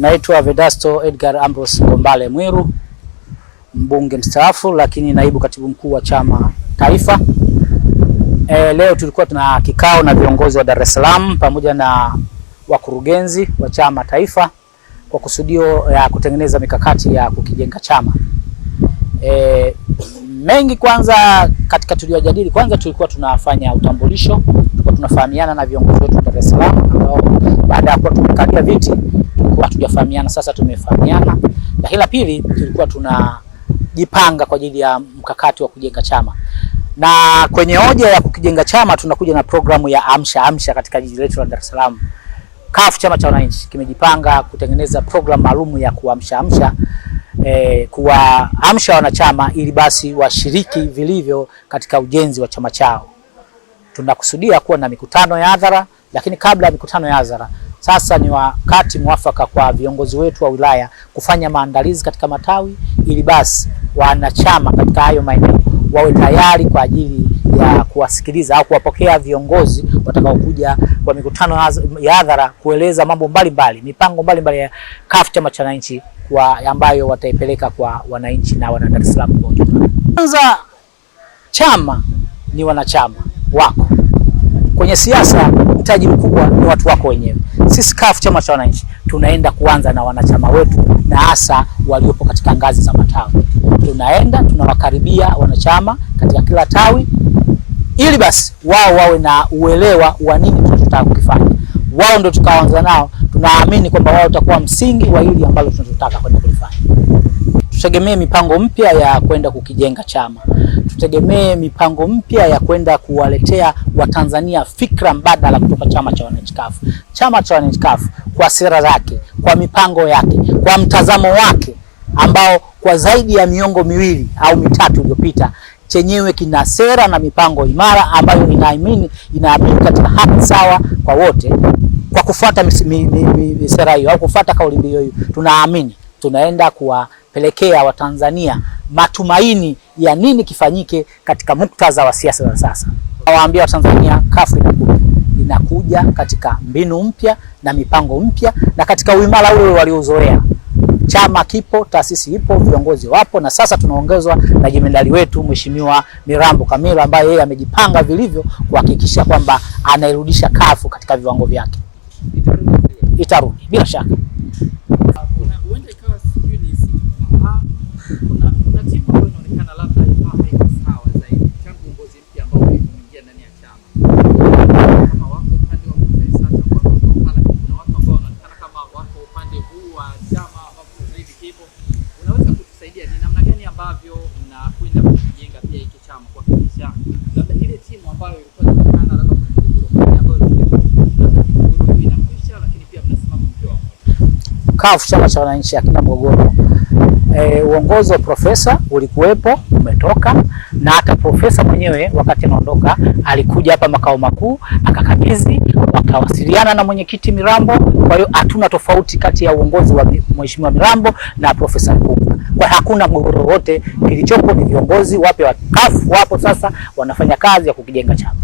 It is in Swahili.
Naitwa Vedasto Edgar Ambrose Ngombale Mwiru, mbunge mstaafu lakini naibu katibu mkuu wa chama taifa. Leo tulikuwa tuna kikao na viongozi wa Dar es Salaam pamoja na wakurugenzi wa chama taifa kwa kusudio ya kutengeneza mikakati ya kukijenga chama. Mengi kwanza katika tuliyojadili, kwanza tulikuwa tunafanya utambulisho, tulikuwa tunafahamiana na viongozi wetu wa Dar es Salaam ambao baada ya kuwa tumekalia viti tulikuwa hatujafahamiana, sasa tumefahamiana. Lakini la pili tulikuwa tunajipanga kwa ajili ya mkakati wa kujenga chama. Na kwenye hoja ya kukijenga chama tunakuja na programu ya amsha katika jiji letu la Dar es Salaam. CUF Chama cha Wananchi kimejipanga kutengeneza programu maalum ya kuamsha wanachama ili basi washiriki vilivyo katika ujenzi wa chama chao. Tunakusudia kuwa na mikutano ya hadhara, lakini kabla ya mikutano ya hadhara sasa ni wakati mwafaka kwa viongozi wetu wa wilaya kufanya maandalizi katika matawi ili basi wanachama katika hayo maeneo wawe tayari kwa ajili ya kuwasikiliza au kuwapokea viongozi watakaokuja kwa mikutano ya hadhara kueleza mambo mbalimbali, mipango mbalimbali ya CUF Chama cha Wananchi ambayo wataipeleka kwa wananchi na wana Dar es Salaam kwa ujumla. Kwanza, chama ni wanachama wako. Kwenye siasa mtaji mkubwa ni watu wako wenyewe. Sisi CUF Chama cha Wananchi tunaenda kuanza na wanachama wetu na hasa waliopo katika ngazi za matawi. Tunaenda tunawakaribia wanachama katika kila tawi ili basi wao wawe na uelewa wa nini tunataka kukifanya. Wao ndio tukaanza nao, tunaamini kwamba wao utakuwa msingi wa hili ambalo tunataka kwenda kulifanya. Tutegemee mipango mpya ya kwenda kukijenga chama. Tutegemee mipango mpya ya kwenda kuwaletea Watanzania fikra mbadala kutoka Chama cha Wananchi CUF. Chama cha Wananchi CUF kwa sera zake, kwa mipango yake, kwa mtazamo wake ambao kwa zaidi ya miongo miwili au mitatu iliyopita chenyewe kina sera na mipango imara ambayo inaamini katika haki sawa kwa wote. Kwa kufuata sera hiyo au kufuata kauli mbiu hiyo, tunaamini tunaenda kuwapelekea Watanzania matumaini ya nini kifanyike katika muktadha wa siasa za sasa. Nawaambia Watanzania, CUF inakuja katika mbinu mpya na mipango mpya na katika uimara ule waliozoea. Chama kipo, taasisi ipo, viongozi wapo, na sasa tunaongezwa na jemedari wetu Mheshimiwa Mirambo Kamilo ambaye yeye amejipanga vilivyo kuhakikisha kwamba anairudisha CUF katika viwango vyake. Itarudi bila shaka. Huenda ikawa sijui ni kuna timu ambayo inaonekana labda haiko sawa zaidi tangu uongozi mpya ambao umeingia ndani ya chama. Kama wako upande wa profesa kwa pala, kuna watu ambao wanaonekana kama wako upande huu wa chama ambapo sasa hivi kipo. Unaweza kutusaidia ni namna gani ambavyo mnakwenda kujenga pia hiki chama kuhakikisha labda ile timu ambayo ilikuwa inaonekana labda CUF Chama cha Wananchi hakina mgogoro. Uongozi wa profesa ulikuwepo, umetoka, na hata profesa mwenyewe wakati anaondoka alikuja hapa makao makuu akakabidhi, wakawasiliana na mwenyekiti Mirambo. Kwa hiyo hatuna tofauti kati ya uongozi wa Mheshimiwa Mirambo na Profesa Mkumba. Kwa hakuna mgogoro wote, kilichopo ni viongozi wapya wa CUF wapo sasa wanafanya kazi ya kukijenga chama.